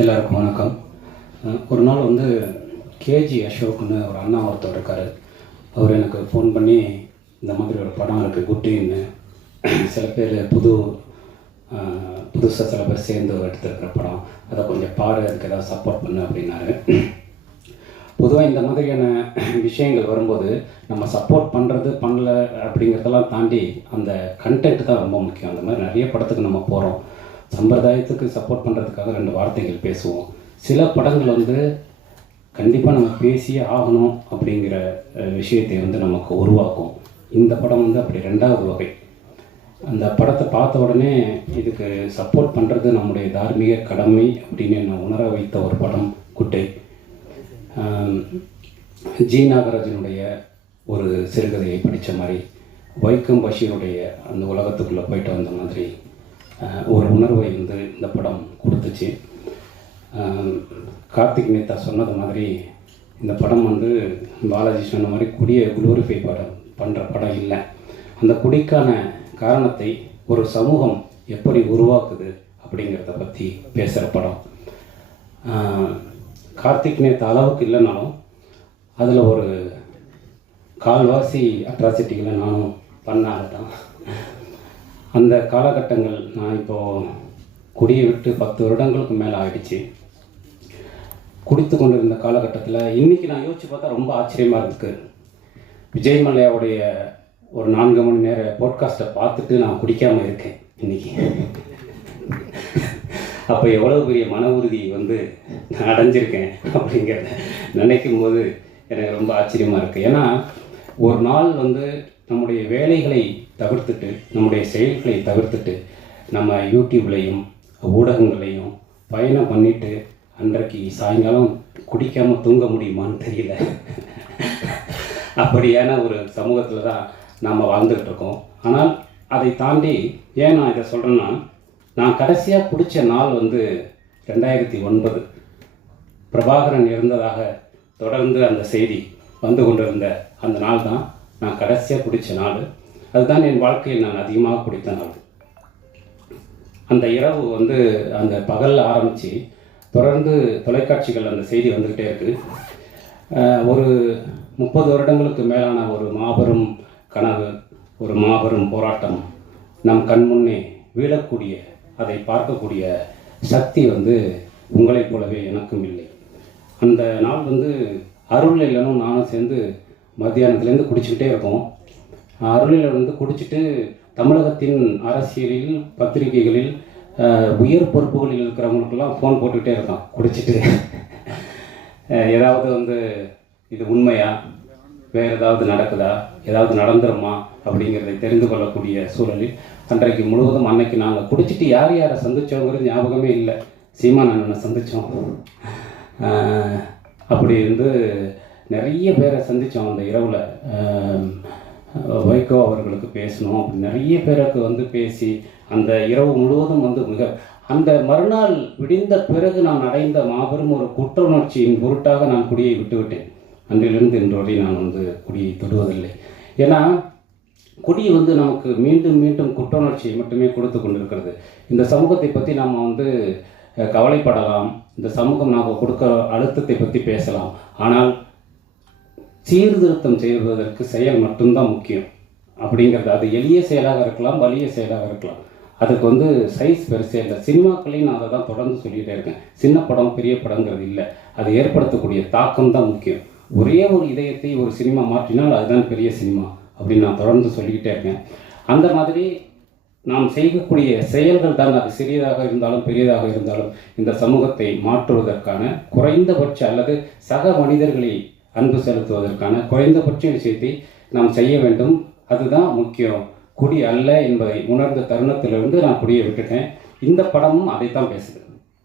எல்லாருக்கும் வணக்கம். ஒரு நாள் வந்து கேஜி அசோக்னு ஒரு அண்ணா ஒருத்தர் இருக்கார். அவர் எனக்கு ஃபோன் பண்ணி இந்த மாதிரி ஒரு படம் இருக்குது குட்டின்னு சில பேர் புது புதுசாக சில பேர் சேர்ந்து எடுத்திருக்கிற படம். அதை கொஞ்சம் பாரு அதுக்கு ஏதாவது சப்போர்ட் பண்ணு அப்படின்னாரு. பொதுவாக இந்த மாதிரியான விஷயங்கள் வரும்போது நம்ம சப்போர்ட் பண்ணுறது பண்ணல அப்படிங்கிறதெல்லாம் தாண்டி அந்த கண்டென்ட் தான் ரொம்ப முக்கியம். அந்த மாதிரி நிறைய படத்துக்கு நம்ம போகிறோம் சம்பிரதாயத்துக்கு சப்போர்ட் பண்ணுறதுக்காக ரெண்டு வார்த்தைகள் பேசுவோம். சில படங்கள் வந்து கண்டிப்பாக நம்ம பேசியே ஆகணும் அப்படிங்கிற விஷயத்தை வந்து நமக்கு உருவாக்கும். இந்த படம் வந்து அப்படி ரெண்டாவது வகை. அந்த படத்தை பார்த்த உடனே இதுக்கு சப்போர்ட் பண்ணுறது நம்முடைய தார்மீக கடமை அப்படின்னு நான் உணர வைத்த ஒரு படம் குட்டை. ஜி நாகராஜனுடைய ஒரு சிறுகதையை படித்த மாதிரி வைக்கம் பஷீருடைய அந்த உலகத்துக்குள்ளே போயிட்டு வந்த மாதிரி ஒரு உணர்வை வந்து இந்த படம் கொடுத்துச்சு. கார்த்திக் நேதா சொன்னது மாதிரி இந்த படம் வந்து பாலாஜி சொன்ன மாதிரி குடியை குளோரிஃபை படம் பண்ணுற படம் இல்லை. அந்த குடிக்கான காரணத்தை ஒரு சமூகம் எப்படி உருவாக்குது அப்படிங்கிறத பற்றி பேசுகிற படம். கார்த்திக் நேத்த அளவுக்கு இல்லைனாலும் அதில் ஒரு கால்வாசி அட்ராசிட்டிகளை நானும் பண்ண ஆள் தான் அந்த காலகட்டங்கள் நான் இப்போது குடியை விட்டு பத்து வருடங்களுக்கு மேலே ஆகிடுச்சு குடித்து கொண்டிருந்த காலகட்டத்தில் இன்றைக்கி நான் யோசித்து பார்த்தா ரொம்ப ஆச்சரியமாக இருக்கு. விஜய் மல்லையாவுடைய ஒரு நான்கு மணி நேர போட்காஸ்ட்டை பார்த்துட்டு நான் குடிக்காமல் இருக்கேன் இன்னைக்கு. அப்போ எவ்வளோ பெரிய மன உறுதி வந்து நான் அடைஞ்சிருக்கேன் அப்படிங்கிறத நினைக்கும் போது எனக்கு ரொம்ப ஆச்சரியமாக இருக்குது ஏன்னா ஒரு நாள் வந்து நம்முடைய வேலைகளை தவிர்த்துட்டு நம்முடைய செயல்களை தவிர்த்துட்டு நம்ம யூடியூப்லேயும் ஊடகங்களையும் பயணம் பண்ணிவிட்டு அன்றைக்கு சாயங்காலம் குடிக்காமல் தூங்க முடியுமான்னு தெரியல. அப்படியான ஒரு சமூகத்தில் தான் நாம் வாழ்ந்துக்கிட்டு இருக்கோம். ஆனால் அதை தாண்டி ஏன் நான் இதை சொல்கிறேன்னா நான் கடைசியாக குடித்த நாள் வந்து ரெண்டாயிரத்தி ஒன்பது. பிரபாகரன் இருந்ததாக தொடர்ந்து அந்த செய்தி வந்து கொண்டிருந்த அந்த நாள் தான் நான் கடைசியாக குடித்த நாள் அதுதான் என் வாழ்க்கையில் நான் அதிகமாக குடித்த நாள். அந்த இரவு வந்து அந்த பகல் ஆரம்பித்து தொடர்ந்து தொலைக்காட்சிகள் அந்த செய்தி வந்துக்கிட்டே இருக்குது ஒரு முப்பது வருடங்களுக்கு மேலான ஒரு மாபெரும் கனவு ஒரு மாபெரும் போராட்டம் நம் கண்முன்னே வீழக்கூடிய அதை பார்க்கக்கூடிய சக்தி வந்து உங்களைப் போலவே எனக்கும் இல்லை. அந்த நாள் வந்து அருள் இல்லைனும் நானும் சேர்ந்து மத்தியானத்துலேருந்து குடிச்சிக்கிட்டே இருப்போம் அருளில் வந்து குடிச்சிட்டு தமிழகத்தின் அரசியலில் பத்திரிகைகளில் உயர் பொறுப்புகளில் இருக்கிறவங்களுக்கெல்லாம் ஃபோன் போட்டுக்கிட்டே இருக்கான் குடிச்சிட்டு. ஏதாவது வந்து இது உண்மையா? வேறு ஏதாவது நடக்குதா? ஏதாவது நடந்துருமா? அப்படிங்கிறதை தெரிந்து கொள்ளக்கூடிய சூழலில் அன்றைக்கு முழுவதும் அன்னைக்கு நாங்கள் குடிச்சிட்டு யார் யாரை சந்திச்சோங்கிறது ஞாபகமே இல்லை. சீமான் அண்ணனை சந்தித்தோம் அப்படி இருந்து நிறைய பேரை சந்தித்தோம் அந்த இரவில். வைகோ அவர்களுக்கு பேசணும் நிறைய பேருக்கு வந்து பேசி அந்த இரவு முழுவதும் வந்து மிக அந்த மறுநாள் விடிந்த பிறகு நான் அடைந்த மாபெரும் ஒரு குற்ற உணர்ச்சியின் பொருட்டாக நான் குடியை விட்டுவிட்டேன். அன்றிலிருந்து இன்று வரை நான் வந்து குடியை தொடுவதில்லை. ஏன்னா குடி வந்து நமக்கு மீண்டும் மீண்டும் குற்ற உணர்ச்சியை மட்டுமே கொடுத்து கொண்டிருக்கிறது. இந்த சமூகத்தை பற்றி நாம் வந்து கவலைப்படலாம். இந்த சமூகம் நாம் கொடுக்குற அழுத்தத்தை பற்றி பேசலாம். ஆனால் சீர்திருத்தம் செய்வதற்கு செயல் மட்டும்தான் முக்கியம். அப்படிங்கிறது அது எளிய செயலாக இருக்கலாம் வலிய செயலாக இருக்கலாம். அதுக்கு வந்து சைஸ் பெருசே இல்லை. சினிமாக்களையும் நான் அதை தான் தொடர்ந்து சொல்லிகிட்டே இருக்கேன். சின்ன படம் பெரிய படங்கிறது இல்லை. அது ஏற்படுத்தக்கூடிய தாக்கம் தான் முக்கியம். ஒரே ஒரு இதயத்தை ஒரு சினிமா மாற்றினால் அதுதான் பெரிய சினிமா அப்படின்னு நான் தொடர்ந்து சொல்லிக்கிட்டே இருக்கேன். அந்த மாதிரி நாம் செய்யக்கூடிய செயல்கள் தான் அது. சிறியதாக இருந்தாலும் பெரியதாக இருந்தாலும் இந்த சமூகத்தை மாற்றுவதற்கான குறைந்தபட்ச அல்லது சக மனிதர்களை அன்பு செலுத்துவதற்கான குறைந்தபட்ச விஷயத்தை நாம் செய்ய வேண்டும். அதுதான் முக்கியம். குடி அல்ல என்பதை உணர்ந்த தருணத்திலிருந்து நான் குடியை விட்டுட்டேன். இந்த படமும் அதைத்தான் பேசுது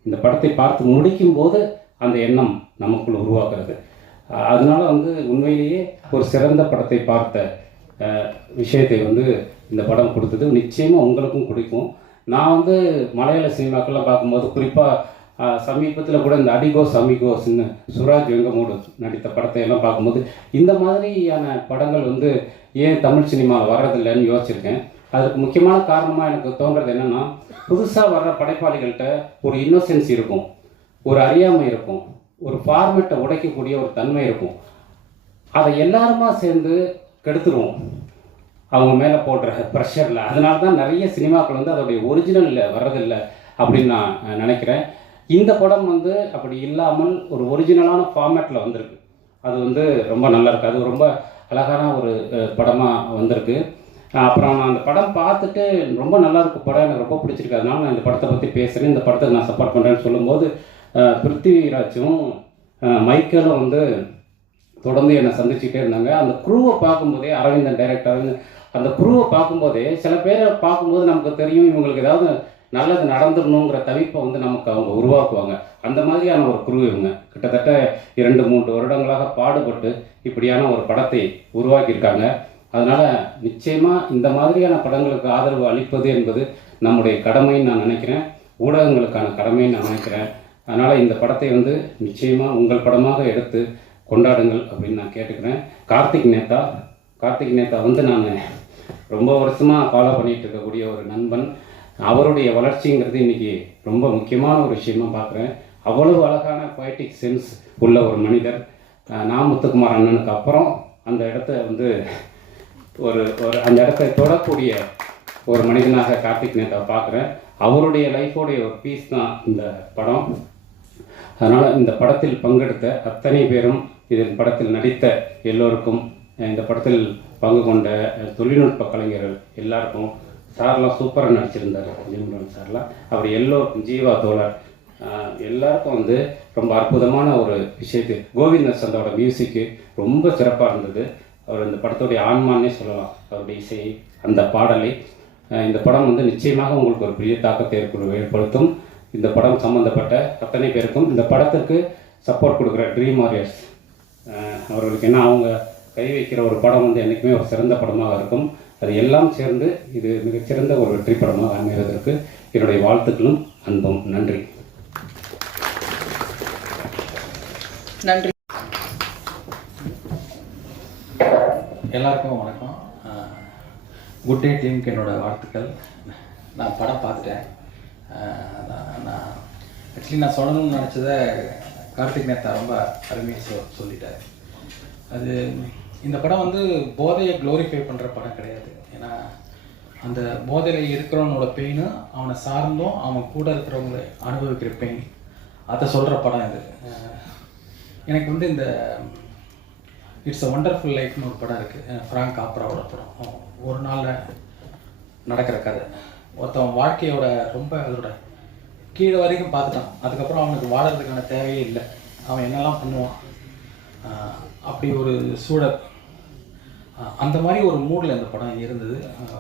இந்த படத்தை பார்த்து முடிக்கும் போது அந்த எண்ணம் நமக்குள் உருவாக்குறது அதனால் அதனால வந்து உண்மையிலேயே ஒரு சிறந்த படத்தை பார்த்த விஷயத்தை வந்து இந்த படம் கொடுத்தது. நிச்சயமாக உங்களுக்கும் பிடிக்கும். நான் வந்து மலையாள சினிமாக்கள்லாம் பார்க்கும்போது குறிப்பாக சமீபத்தில் கூட இந்த அடிகோஸ் அமிகோஸ்ன்னு சுராஜ் வெங்கமூடு நடித்த படத்தை எல்லாம் பார்க்கும்போது இந்த மாதிரியான படங்கள் வந்து ஏன் தமிழ் சினிமாவில் வர்றதில்லைன்னு யோசிச்சிருக்கேன். அதுக்கு முக்கியமான காரணமாக எனக்கு தோன்றது என்னென்னா புதுசாக வர்ற படைப்பாளிகள்கிட்ட ஒரு இன்னோசென்ஸ் இருக்கும் ஒரு அறியாமை இருக்கும் ஒரு ஃபார்மெட்டை உடைக்கக்கூடிய ஒரு தன்மை இருக்கும். அதை எல்லாருமா சேர்ந்து கெடுத்துருவோம். அவங்க மேலே போடுற ப்ரெஷரில் அதனால தான் நிறைய சினிமாக்கள் வந்து அதோடைய ஒரிஜினலில் வர்றதில்லை அப்படின்னு நான் நினைக்கிறேன். இந்த படம் வந்து அப்படி இல்லாமல் ஒரு ஒரிஜினலான ஃபார்மேட்டில் வந்திருக்கு. அது வந்து ரொம்ப நல்லாயிருக்கு அது ரொம்ப அழகான ஒரு படமாக வந்திருக்கு. அப்புறம் நான் அந்த படம் பார்த்துட்டு ரொம்ப நல்லா இருக்கும் படம். எனக்கு ரொம்ப பிடிச்சிருக்கு. அதனால நான் இந்த படத்தை பற்றி பேசுகிறேன் இந்த படத்தை நான் சப்போர்ட் பண்ணுறேன்னு சொல்லும்போது பிருத்திவிராஜும் மைக்கேலும் வந்து தொடர்ந்து என்னை சந்திச்சுக்கிட்டே இருந்தாங்க. அந்த குரூவை பார்க்கும்போதே அரவிந்தன் டைரக்டர் அரவிந்தன் அந்த குரூவை பார்க்கும்போதே சில பேரை பார்க்கும்போது நமக்கு தெரியும் இவங்களுக்கு ஏதாவது நல்லது நடந்துடணுங்கிற தவிப்பை வந்து நமக்கு அவங்க உருவாக்குவாங்க. அந்த மாதிரியான ஒரு குரு இவங்க. கிட்டத்தட்ட இரண்டு மூன்று வருடங்களாக பாடுபட்டு இப்படியான ஒரு படத்தை உருவாக்கியிருக்காங்க. அதனால் நிச்சயமாக இந்த மாதிரியான படங்களுக்கு ஆதரவு அளிப்பது என்பது நம்முடைய கடமைன்னு நான் நினைக்கிறேன். ஊடகங்களுக்கான கடமைன்னு நான் நினைக்கிறேன். அதனால் இந்த படத்தை வந்து நிச்சயமாக உங்கள் படமாக எடுத்து கொண்டாடுங்கள் அப்படின்னு நான் கேட்டுக்கிறேன். கார்த்திக் நேதா கார்த்திக் நேதா வந்து நான் ரொம்ப வருஷமாக ஃபாலோ பண்ணிகிட்டு இருக்கக்கூடிய ஒரு நண்பன். அவருடைய வளர்ச்சிங்கிறது இன்னைக்கு ரொம்ப முக்கியமான ஒரு விஷயமா பார்க்குறேன். அவ்வளவு அழகான பொய்டிக் சென்ஸ் உள்ள ஒரு மனிதர். நாமத்துக்குமார் அண்ணனுக்கு அப்புறம் அந்த இடத்த வந்து ஒரு ஒரு அந்த இடத்த தொடக்கூடிய ஒரு மனிதனாக கார்த்திக் நேதா பார்க்குறேன். அவருடைய லைஃபோடைய ஒரு பீஸ் தான் இந்த படம். அதனால் இந்த படத்தில் பங்கெடுத்த அத்தனை பேரும் இதில் படத்தில் நடித்த எல்லோருக்கும் இந்த படத்தில் பங்கு கொண்ட தொழில்நுட்ப கலைஞர்கள் எல்லாருக்கும் சார்லாம் சூப்பராக நடிச்சிருந்தார். ஜிம்ரன் சார்லாம் அவர் எல்லோ ஜீவா தோழர். எல்லாருக்கும் வந்து ரொம்ப அற்புதமான ஒரு விஷயத்து. கோவிந்த சந்தோட மியூசிக்கு ரொம்ப சிறப்பாக இருந்தது. அவர் இந்த படத்துடைய ஆன்மான்னே சொல்லலாம். அவருடைய இசை அந்த பாடலை. இந்த படம் வந்து நிச்சயமாக உங்களுக்கு ஒரு பெரிய தாக்கத்தை ஏற்படுத்தும். இந்த படம் சம்மந்தப்பட்ட அத்தனை பேருக்கும் இந்த படத்துக்கு சப்போர்ட் கொடுக்குற ட்ரீம் வாரியர்ஸ் அவர்களுக்கு என்ன அவங்க கை வைக்கிற ஒரு படம் வந்து என்றைக்குமே ஒரு சிறந்த படமாக இருக்கும். அது எல்லாம் சேர்ந்து இது மிகச்சிறந்த ஒரு வெற்றி படமாக அமைவதற்கு என்னுடைய வாழ்த்துக்களும் அன்பும். நன்றி. நன்றி. எல்லாருக்கும் வணக்கம். குட் டே டீமுக்கு என்னோட வாழ்த்துக்கள். நான் படம் பார்த்துட்டேன். நான் ஆக்சுவலி நான் சொல்லணும்னு நினச்சதை கார்த்திக் நேத்தா ரொம்ப அருமையாக சொ சொல்லிட்டார். அது இந்த படம் வந்து போதையை க்ளோரிஃபை பண்ணுற படம் கிடையாது. ஏன்னா அந்த போதையில் இருக்கிறவனோட பெயின் அவனை சார்ந்தும் அவன் கூட இருக்கிறவங்கள அனுபவிக்கிற பெயின் அதை சொல்கிற படம் இது. எனக்கு வந்து இந்த இட்ஸ் அ ஒண்டர்ஃபுல் லைஃப்னு ஒரு படம் இருக்குது ஃப்ராங்க் ஆப்ராவோட படம். ஒரு நாளில் நடக்கிற கதை. ஒருத்தவன் வாழ்க்கையோட ரொம்ப அதோட கீழே வரைக்கும் பார்த்துட்டான். அதுக்கப்புறம் அவனுக்கு வாழறதுக்கான தேவையே இல்லை. அவன் என்னெல்லாம் பண்ணுவான்? அப்படி ஒரு சூழல். அந்த மாதிரி ஒரு மூடில் இந்த படம் இருந்தது.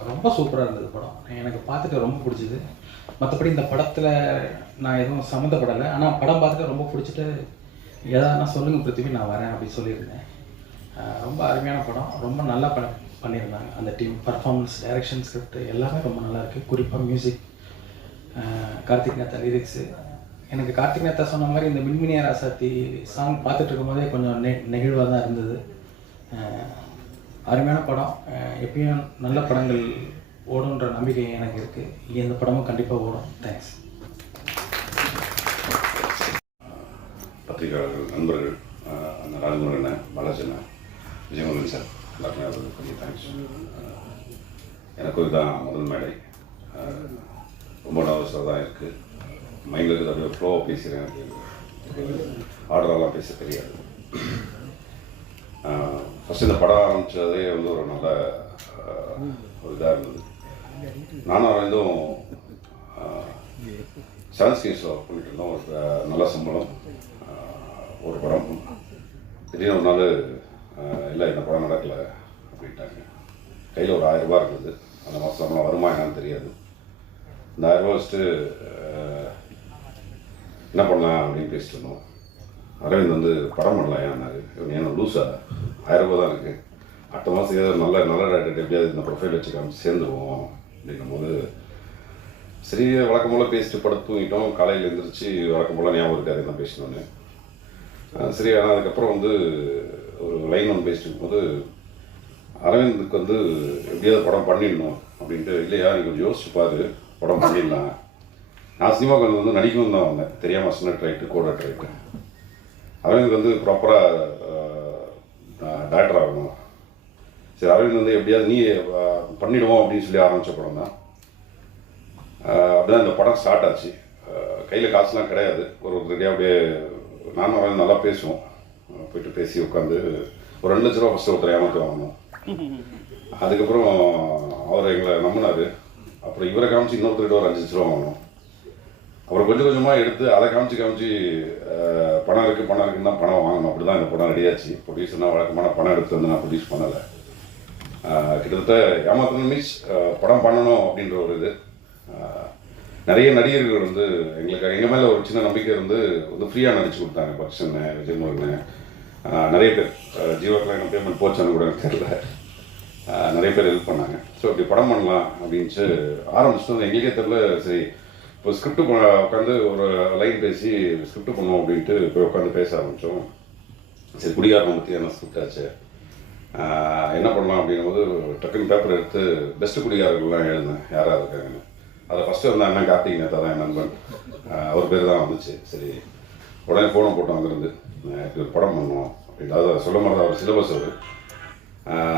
ரொம்ப சூப்பராக இருந்தது படம். எனக்கு பார்த்துட்டு ரொம்ப பிடிச்சது. மற்றபடி இந்த படத்தில் நான் எதுவும் சம்மந்தப்படலை. ஆனால் படம் பார்த்துட்டு ரொம்ப பிடிச்சிட்டு எதானா சொல்லுங்கள் பிருத்திவி நான் வரேன் அப்படின்னு சொல்லியிருந்தேன். ரொம்ப அருமையான படம். ரொம்ப நல்லா படம் பண்ணியிருந்தாங்க. அந்த டீம் பர்ஃபார்மன்ஸ் டைரக்ஷன் ஸ்கிரிப்ட் எல்லாமே ரொம்ப நல்லா இருக்குது குறிப்பாக மியூசிக் கார்த்திக் நேத்தா லிரிக்ஸு எனக்கு கார்த்திக் நேத்தா சொன்ன மாதிரி இந்த மின்மினியா ராசாத்தி சாங் பார்த்துட்டு இருக்கும்போதே கொஞ்சம் நெ நெகிழ்வாக தான் இருந்தது. அருமையான படம். எப்பயும் நல்ல படங்கள் ஓடுன்ற நம்பிக்கை எனக்கு இருக்குது இந்த படமும் கண்டிப்பாக ஓடும். தேங்க்ஸ் பத்திரிகையாளர்கள் நண்பர்கள் அந்த ராஜமுருகன் பாலாஜன விஜயமுருகன் சார் எல்லாருமே கொஞ்சம் தேங்க்ஸ் எனக்கு இதுதான் முதல் மேடை. ரொம்ப நர்வஸாக தான் இருக்குது மைண்டில் இருக்குது அப்படியே ஃப்ளோவாக பேசுகிறேன் எனக்கு ஆர்டரெல்லாம் பேச தெரியாது. ஃபஸ்ட் இந்த படம் ஆரம்பித்ததே வந்து ஒரு நல்ல ஒரு இதாக இருந்தது. நானும் வரைந்தும் செவன் ஸ்கிரீன்ஸில் ஒர்க் பண்ணிட்டு இருந்தோம். ஒரு நல்ல சம்பளம் ஒரு படம். திடீர்னு ஒரு நாள் இல்லை இந்த படம் நடக்கலை அப்படின்ட்டாங்க. கையில் ஒரு ஆயிரம் ரூபாய் இருந்தது. அந்த மாதம் சம்பளம் வருமா என்னன்னு தெரியாது. இந்த ஆயிரம் ரூபாய் வச்சுட்டு என்ன பண்ணலாம் அப்படின்னு பேசிட்டு இருந்தோம். அரவிந்த் வந்து படம் பண்ணலாம் ஏன்னாரு? இவன் ஏன்னா லூஸாக ஆயிரம் ரூபாய் தான் இருக்குது அடுத்த மாதம் ஏதோ நல்ல நல்ல டேரக்டர் எப்படியாவது இந்த ப்ரொஃபைல் வச்சு காமிச்சு சேர்ந்துருவோம். அப்படின்னும் போது சரி வழக்கம் போல் பேசிட்டு படுத்து தூங்கிட்டோம். காலையில் எழுந்திரிச்சு வழக்கம் போல் ஞாபகம் இருக்காது தான் பேசினோன்னு. சரி ஆனால் அதுக்கப்புறம் வந்து ஒரு லைன் ஒன்று பேசிட்டு இருக்கும்போது அரவிந்துக்கு வந்து எப்படியாவது படம் பண்ணிடணும் அப்படின்ட்டு இல்லையா நீ கொஞ்சம் யோசிச்சு பாரு படம் பண்ணிடலாம். நான் சினிமாவுக்கு வந்து நடிக்கணும் தான் வந்தேன். தெரியாமல் அசனட் ரைட்டு கூட ரைட்டு அரவிந்த் வந்து ப்ராப்பராக டேரக்டர் ஆகணும் சரி அரவிந்த் வந்து எப்படியாவது நீ பண்ணிவிடுவோம் பண்ணிடுவோம் அப்படின்னு சொல்லி ஆரம்பித்த படம் தான். அப்படிதான் இந்த படம் ஸ்டார்ட் ஆச்சு. கையில் காசுலாம் கிடையாது. ஒரு ஒருத்தருக்கே அப்படியே நானும் அவன் நல்லா பேசுவோம். போயிட்டு பேசி உட்காந்து ஒரு ரெண்டு லட்ச ரூபா ஃபஸ்ட்டு ஒருத்தர் ஏமாற்றி வாங்கணும். அதுக்கப்புறம் அவர் எங்களை நம்பினார். அப்புறம் இவரை காமிச்சு இன்னொருத்தர் ஒரு அஞ்சு லட்ச ரூபா வாங்கணும். அப்புறம் கொஞ்சம் கொஞ்சமாக எடுத்து அதை காமிச்சு காமிச்சு பணம் இருக்குது பணம் இருக்குன்னு தான் பணம் வாங்கணும். அப்படி தான் இந்த படம் ரெடியாச்சு ப்ரொடியூசர்னால் வழக்கமான பணம் எடுத்து வந்து நான் ப்ரொடியூஸ் பண்ணலை. கிட்டத்தட்ட ஏமாத்தணும் மீன்ஸ் படம் பண்ணணும் அப்படின்ற ஒரு இது. நிறைய நடிகர்கள் வந்து எங்களுக்கு எங்கள் மேலே ஒரு சின்ன நம்பிக்கை வந்து வந்து ஃப்ரீயாக நடிச்சு கொடுத்தாங்க. பக்ஷன் விஜய் நிறைய பேர். ஜீவாக்கெலாம் என்ன பேமெண்ட் போச்சான்னு கூட எனக்கு தெரியல. நிறைய பேர் ஹெல்ப் பண்ணாங்க. ஸோ இப்படி படம் பண்ணலாம் அப்படின்ட்டு ஆரம்பிச்சிட்டு எங்களுக்கே தெரில சரி இப்போ ஸ்கிரிப்ட் உட்காந்து ஒரு லைன் பேசி ஸ்கிரிப்ட் பண்ணுவோம் அப்படின்ட்டு போய் உட்காந்து பேச ஆரம்பித்தோம் சரி குடிகாரனை பற்றியான ஸ்கிரிப்ட் ஆச்சு? என்ன பண்ணலாம் அப்படிங்கும்போது டக்குன்னு பேப்பர் எடுத்து பெஸ்ட் குடிகாரர்கள்லாம் எழுதினேன். யாராக இருக்காங்கன்னு. அதை ஃபஸ்ட்டு வந்து அண்ணன் கார்த்திக் நேதா தான் என் நண்பன். அவர் பேர் தான் வந்துச்சு. சரி உடனே ஃபோனை போட்டோம் அங்கேருந்து இப்படி ஒரு படம் பண்ணுவோம் அப்படின்னு. அதாவது சொல்ல மாதிரி அவர் சிலபஸ் அவர்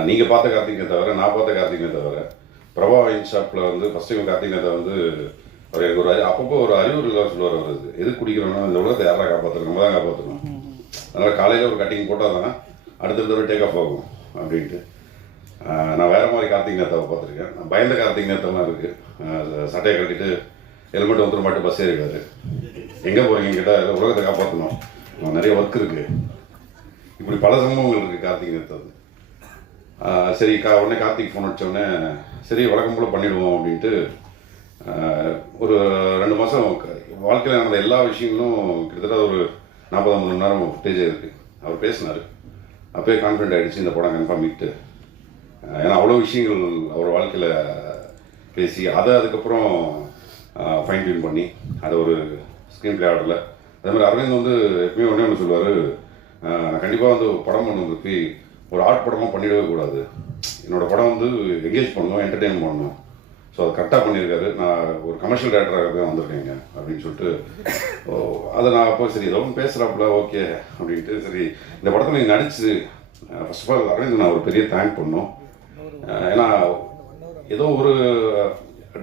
நீங்கள் பார்த்த கார்த்திகை தவிர நான் பார்த்த கார்த்திகை தவிர பிரபா வைன் ஷாப்பில் வந்து ஃபஸ்ட்டு கார்த்திகை வந்து அவர் எனக்கு ஒரு அறி- அப்பப்போ ஒரு அறிவுரைலாம் சொல்லுவார் அவர் அது. எது குடிக்கிறோம்னா இந்த உலகத்தை யாரா காப்பாற்றணும் நம்ம தான் காப்பாற்றணும் அதனால் காலையில் ஒரு கட்டிங் போட்டால் தானே அடுத்தடுத்த ஒரு டேக் ஆஃப் ஆகும் அப்படின்ட்டு. நான் வேற மாதிரி கார்த்திக் நேத்தாவை பார்த்துருக்கேன். நான் பயந்த கார்த்திக் நேத்தாலாம் இருக்குது சட்டையை கட்டிட்டு ஹெல்மெட் வந்துட மட்டும் பஸ் ஏறிக்காரு எங்கே போகிறீங்க கேட்டால் உலகத்தை காப்பாற்றணும் நிறைய ஒர்க் இருக்குது இப்படி பல சம்பவங்கள் இருக்குது கார்த்திக் நேத்தாது சரி கா உடனே கார்த்திக் ஃபோன் அடித்தோடனே சரி வழக்கம் போல் பண்ணிவிடுவோம் அப்படின்ட்டு ஒரு ரெண்டு மாதம் வாழ்க்கையில் நடந்த எல்லா விஷயங்களும் கிட்டத்தட்ட ஒரு நாற்பது மணி நேரம் ஃபுட்டேஜே இருக்குது அவர் பேசினார். அப்போயே கான்ஃபிடென்ட் ஆகிடுச்சு இந்த படம் கன்ஃபார்ம் ஹிட்டு ஏன்னா அவ்வளோ விஷயங்கள் அவர் வாழ்க்கையில் பேசி அதை அதுக்கப்புறம் ஃபைன் டியூன் பண்ணி அதை ஒரு ஸ்க்ரீன் பிளே ஆடல அதே மாதிரி அரவிந்த் வந்து எப்பயுமே ஒன்றே ஒன்று சொல்லுவார் நான் கண்டிப்பாக வந்து படம் பண்ணுறதுக்கு ஒரு ஆர்ட் படமாக பண்ணிடவே கூடாது. என்னோடய படம் வந்து என்கேஜ் பண்ணணும் என்டர்டெயின் பண்ணணும். ஸோ அதை கரெக்டாக பண்ணியிருக்காரு. நான் ஒரு கமர்ஷியல் டேரக்டராகவே தான் வந்திருக்கேங்க அப்படின்னு சொல்லிட்டு ஓ, அதை நான் அப்போ சரி ஏதோ பேசுகிறாப்புல ஓகே அப்படின்ட்டு சரி இந்த படத்தில் நீங்கள் நடிச்சு ஃபர்ஸ்ட் ஆஃப் ஆல் அரவிந்த் நான் ஒரு பெரிய தேங்க் பண்ணோம். ஏன்னா ஏதோ ஒரு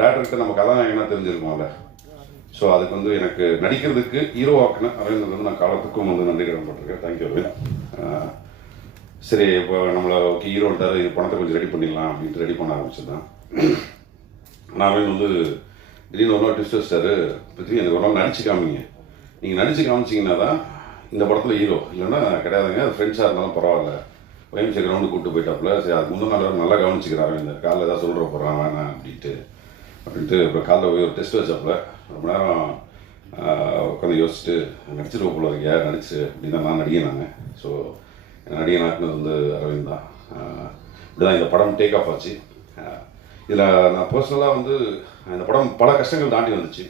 டேரக்டருக்கு நம்ம கதாநாயகனாக தெரிஞ்சிருக்கோம்ல. ஸோ அதுக்கு வந்து எனக்கு நடிக்கிறதுக்கு ஹீரோ ஆக்கின அரவிந்த் வந்து நான் காலத்துக்கும் வந்து நன்றி கடன் பட்டிருக்கேன். Thank you Aravind. சரி இப்போ நம்மளை ஓகே ஹீரோன்ட்டார் இது பணத்தை கொஞ்சம் ரெடி பண்ணிடலாம் அப்படின்ட்டு ரெடி பண்ண ஆரம்பிச்சதுதான். நான் வந்து திடீர்னு ஒரு நாள் ட்விஸ்ட் சார் பிருத்திவி எனக்கு ஒரு நாள் நடிச்சு காமிங்க. நீங்கள் நடிச்சு காமிச்சிங்கன்னா தான் இந்த படத்தில் ஹீரோ இல்லைன்னா கிடையாதுங்க. அது ஃப்ரெண்ட்ஸாக இருந்தாலும் பரவாயில்ல. ஒயம்சி கிரவுண்டு கூப்பிட்டு போயிட்டாப்புல. சரி அது முந்தின நாள் நல்லா கவனிச்சிக்கிறாங்க இந்த காலைல ஏதாவது சொல்கிற போகிறான் வேணாம் அப்படின்ட்டு. அப்படின்ட்டு இப்போ காலைல போய் ஒரு டெஸ்ட் வச்சாப்புல ரொம்ப நேரம் உட்காந்து யோசிச்சுட்டு நடிச்சிருக்க போல இருக்கீங்க நடிச்சு? அப்படின்னு நான் நடிகனாங்க ஸோ நடிகனாக்குனது வந்து அரவிந்த் தான். இப்படி தான் இந்த படம் டேக் ஆஃப் ஆச்சு. இதில் நான் பர்சனலாக வந்து இந்த படம் பல கஷ்டங்கள் தாண்டி வந்துச்சு.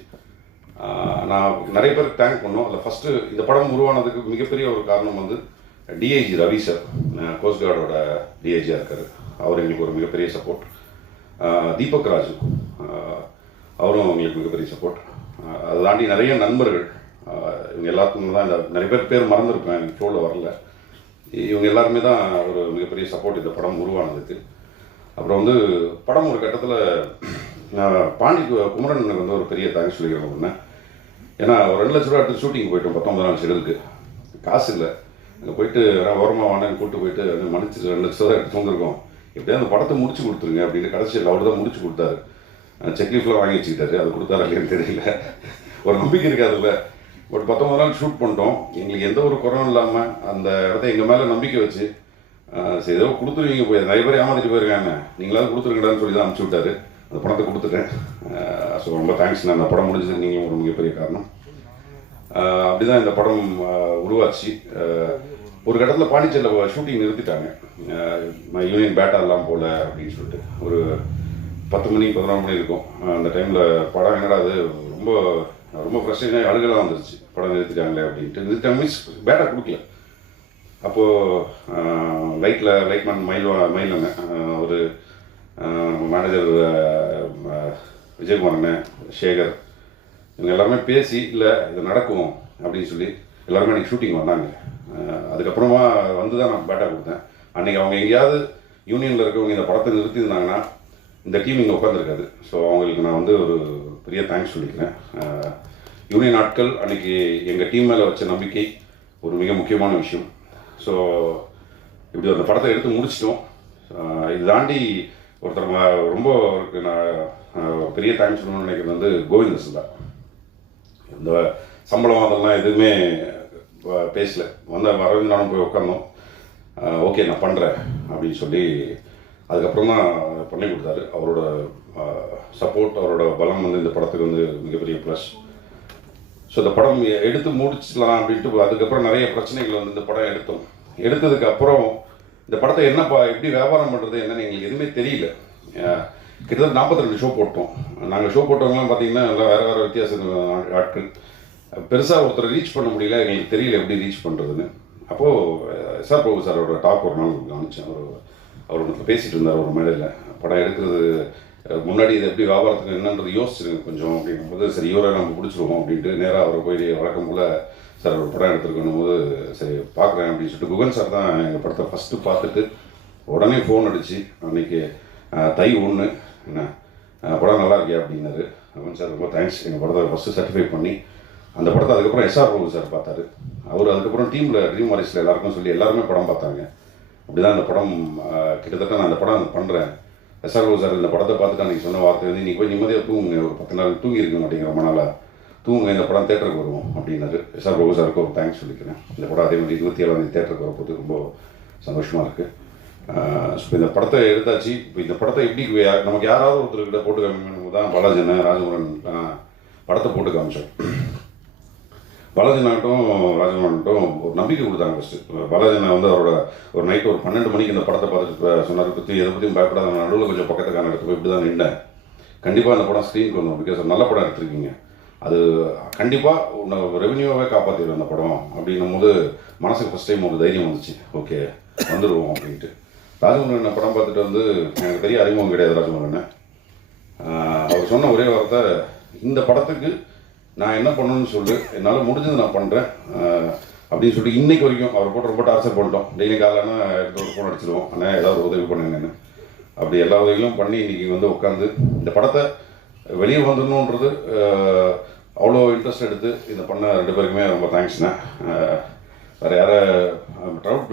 நான் நிறைய பேருக்கு தேங்க் பண்ணோம். அதில் ஃபஸ்ட்டு இந்த படம் உருவானதுக்கு மிகப்பெரிய ஒரு காரணம் வந்து டிஐஜி ரவி சார் கோஸ்ட் கார்டோட டிஐஜியாக இருக்கார். அவர் எங்களுக்கு ஒரு மிகப்பெரிய சப்போர்ட் தீபக் ராஜு. அவரும் எங்களுக்கு மிகப்பெரிய சப்போர்ட் அதை தாண்டி நிறைய நண்பர்கள். இவங்க எல்லாத்துக்கும் தான் இந்த நிறைய பேர் பேர் மறந்துருப்பேன் எனக்கு ஷோவில் வரல. இவங்க எல்லாருமே தான் ஒரு மிகப்பெரிய சப்போர்ட் இந்த படம் உருவானதுக்கு. அப்புறம் வந்து படம் ஒரு கட்டத்தில் நான் பாண்டி குமரன் குமரனுக்கு வந்து ஒரு பெரிய தேங்க்ஸ் சொல்லிக்கிறேன் ஒன்று ஏன்னா ஒரு ரெண்டு லட்ச ரூபா எடுத்து ஷூட்டிங் போயிட்டோம் பத்தொன்பது நாள் செடலுக்கு காசு இல்லை. அங்கே போயிட்டு ஓரமாக வாண்டன்னு கூப்பிட்டு போயிட்டு வந்து மன்னிச்சு ரெண்டு லட்ச ரூபா எடுத்து வந்திருக்கோம். எப்படியாவது அந்த படத்தை முடிச்சு கொடுத்துருங்க அப்படின்னு கடைசியில் அவர் தான் முடிச்சு கொடுத்தாரு. செக்லீஃபில் வாங்கி வச்சுக்கிட்டாரு. அது கொடுத்தாரு இல்லையான்னு தெரியல. ஒரு நம்பிக்கை இருக்காதுல்ல ஒரு பத்தொன்பது நாள் ஷூட் பண்ணிட்டோம். எங்களுக்கு எந்த ஒரு குறவும் இல்லாமல் அந்த இடத்த எங்கள் மேலே நம்பிக்கை வச்சு சரி ஏதோ கொடுத்துருவீங்க போய். நிறைய பேர் ஏமாத்திட்டு போயிருக்காங்க நீங்களாவது கொடுத்துருங்கடான்னு சொல்லி தான் அனுப்பிச்சி விட்டாரு. அந்த பணத்தை கொடுத்துட்டேன். ஸோ ரொம்ப தேங்க்ஸ் நான் அந்த படம் முடிஞ்சது நீங்கள் ஒரு மிகப்பெரிய காரணம். அப்படி அப்படிதான் இந்த படம் உருவாச்சு. ஒரு கட்டத்தில் பாண்டிச்சேரியில் ஷூட்டிங் நிறுத்திட்டாங்க. ஆஹ் யூனியன் பேட்டா போகல போல அப்படின்னு சொல்லிட்டு. ஒரு பத்து மணி பதினொரு மணி இருக்கும். அந்த டைமில் படம் என்னடா அது? ரொம்ப ரொம்ப ஃப்ரெஷ்ஷாக அழுகலாம் வந்துருச்சு. படம் நிறுத்திட்டாங்களே அப்படின்ட்டு. நிறுத்திட்டாங்க. மீன்ஸ் பேட்டா கொடுக்கல. அப்போது லைட்டில் லைட்மேன் மயில் மயிலங்க ஒரு மேனேஜர் விஜயகுமார் அண்ணன் சேகர் இவங்க எல்லாருமே பேசி இல்லை இது நடக்கும் அப்படின்னு சொல்லி எல்லாருமே அன்றைக்கி ஷூட்டிங் வந்தாங்க. அதுக்கப்புறமா வந்து தான் நான் பேட்டா கொடுத்தேன். அன்றைக்கி அவங்க எங்கேயாவது யூனியனில் இருக்கவங்க இந்த படத்தை நிறுத்தியிருந்தாங்கன்னா இந்த டீம் இங்கே உட்காந்துருக்காது ஸோ அவங்களுக்கு நான் வந்து ஒரு பெரிய தேங்க்ஸ் சொல்லிக்கிறேன். யூனியன் ஆட்கள் அன்றைக்கி எங்கள் டீம் மேலே வச்ச நம்பிக்கை ஒரு மிக முக்கியமான விஷயம். ஸோ இப்படி அந்த படத்தை எடுத்து முடிச்சிட்டோம். இது தாண்டி ஒருத்தர் ரொம்ப நான் பெரிய தேங்க்ஸ் சொல்லணும்னு நினைக்கிறது வந்து கோவிந்தசன் தான் இந்த சம்பளம் அதெல்லாம் எதுவுமே பேசல. வந்த அரவிந்த் நானும் போய் உட்காந்தோம் ஓகே நான் பண்ணுறேன் அப்படின்னு சொல்லி அதுக்கப்புறம் தான் பண்ணி கொடுத்தாரு. அவரோட சப்போர்ட் அவரோட பலம் வந்து இந்த படத்துக்கு வந்து மிகப்பெரிய ப்ளஸ் ஸோ இந்த படம் எடுத்து முடிச்சிடலாம் அப்படின்ட்டு அதுக்கப்புறம் நிறைய பிரச்சனைகள் வந்து இந்த படம் எடுத்தோம். எடுத்ததுக்கு அப்புறம் இந்த படத்தை என்னப்பா எப்படி வியாபாரம் பண்ணுறது என்னன்னு எங்களுக்கு எதுவுமே தெரியல. கிட்டத்தட்ட நாற்பத்தி ரெண்டு ஷோ போட்டோம். நாங்கள் ஷோ போட்டவங்கலாம் பார்த்தீங்கன்னா எல்லாம் வேறு வேறு வித்தியாச ஆட்கள். பெருசாக ஒருத்தர் ரீச் பண்ண முடியல எங்களுக்கு தெரியல எப்படி ரீச் பண்ணுறதுன்னு அப்போது எஸ்ஆர் பிரபு சாரோட டாக் ஒரு நாள் கவனிச்சேன். அவர் அவர் பேசிகிட்டு இருந்தார் ஒரு மேடையில். படம் எடுக்கிறது முன்னாடி இது எப்படி வியாபாரத்துக்கு என்னன்றது யோசிச்சிருங்க கொஞ்சம். அப்படிங்கும்போது சரி இவரை நம்ம பிடிச்சிருவோம் அப்படின்ட்டு நேராக அவரை போய் வழக்கம் போல் சார் ஒரு படம் எடுத்துருக்கணும் போது சரி பார்க்குறேன் அப்படின்னு சொல்லிட்டு குகன் சார் தான் எங்கள் படத்தை ஃபஸ்ட்டு பார்த்துட்டு உடனே ஃபோன் அடித்து அன்னைக்கு தை ஒன்று என்ன படம் நல்லா இருக்கியா அப்படின்னாரு. குகன் சார் ரொம்ப தேங்க்ஸ் எங்கள் படத்தை ஃபஸ்ட்டு சர்டிஃபை பண்ணி அந்த படத்தை அதுக்கப்புறம் எஸ்ஆர் பிரபு சார் பார்த்தாரு. அவர் அதுக்கப்புறம் டீமில் ட்ரீம் வாரிஸில் எல்லாருக்கும் சொல்லி எல்லாருமே படம் பார்த்தாங்க. அப்படிதான் அந்த படம் கிட்டத்தட்ட நான் அந்த படம் பண்ணுறேன் எஸ்ஆர் சார் இந்த படத்தை பார்த்துட்டு அன்றைக்கி சொன்ன வார்த்தை வந்து நீ போய் நிம்மதியாக தூங்குங்க ஒரு பத்து நாள் தூங்கி இருக்க மாட்டேங்கிற ரொம்ப தூங்க தூங்குங்க இந்த படம் தேட்டருக்கு வருவோம் அப்படின்னாரு எஸ்ஆர் பிரபு சாருக்கு ஒரு தேங்க்ஸ் சொல்லிக்கிறேன். இந்த படம் அதே மாதிரி இருபத்தி ஏழாம் தேதி தேட்டருக்கு வரப்போது ரொம்ப சந்தோஷமாக இருக்குது ஸோ இந்த படத்தை எடுத்தாச்சு. இப்போ இந்த படத்தை எப்படி நமக்கு யாராவது ஒருத்தர்கிட்ட போட்டு காமிக்கணும் தான் பாலாஜன ராஜமுருகன் படத்தை போட்டு காமிச்சோம் பாலாஜனாகட்டும் ராஜமாகட்டும் ஒரு நம்பிக்கை கொடுத்தாங்க ஃபஸ்ட்டு பாலாஜினா வந்து அவரோட ஒரு நைட் ஒரு பன்னெண்டு மணிக்கு இந்த படத்தை பார்த்துட்டு சொன்னார் பற்றி எதை பற்றியும் பயப்படாத நடுவில் கொஞ்சம் பக்கத்துக்கான இடத்துல போய் இப்படி தான் நின்றேன் கண்டிப்பாக அந்த படம் ஸ்க்ரீனுக்கு வந்தோம் பிகாஸ் நல்ல படம் எடுத்திருக்கீங்க. அது கண்டிப்பாக உன்னை ரெவன்யூவே காப்பாற்றிடும் அந்த படம் அப்படின்னும் போது மனசுக்கு ஃபஸ்ட் டைம் ஒரு தைரியம் வந்துச்சு. ஓகே வந்துடுவோம் அப்படின்ட்டு. ராஜமுருகன் படம் பார்த்துட்டு வந்து எனக்கு பெரிய அறிமுகம் கிடையாது ராஜமுருகன் அவர் சொன்ன ஒரே வார்த்தை இந்த படத்துக்கு நான் என்ன பண்ணணும்னு சொல்லு என்னால் முடிஞ்சது நான் பண்ணுறேன் அப்படின்னு சொல்லிட்டு இன்னைக்கு வரைக்கும் அவர் போட்டு ரொம்ப டார்ச்சர் பண்ணிட்டோம். டெய்லி காலைனா எடுத்து ஒரு ஃபோன் அடிச்சிடுவோம் ஆனால் ஏதாவது உதவி பண்ணுங்கன்னு அப்படி எல்லா உதவிகளும் பண்ணி இன்னைக்கு வந்து உட்காந்து இந்த படத்தை வெளியே வந்துடணுன்றது அவ்வளோ இன்ட்ரெஸ்ட் எடுத்து இதை பண்ண ரெண்டு பேருக்குமே ரொம்ப தேங்க்ஸ்ண்ணே வேறு யாரை ட்ரவுட்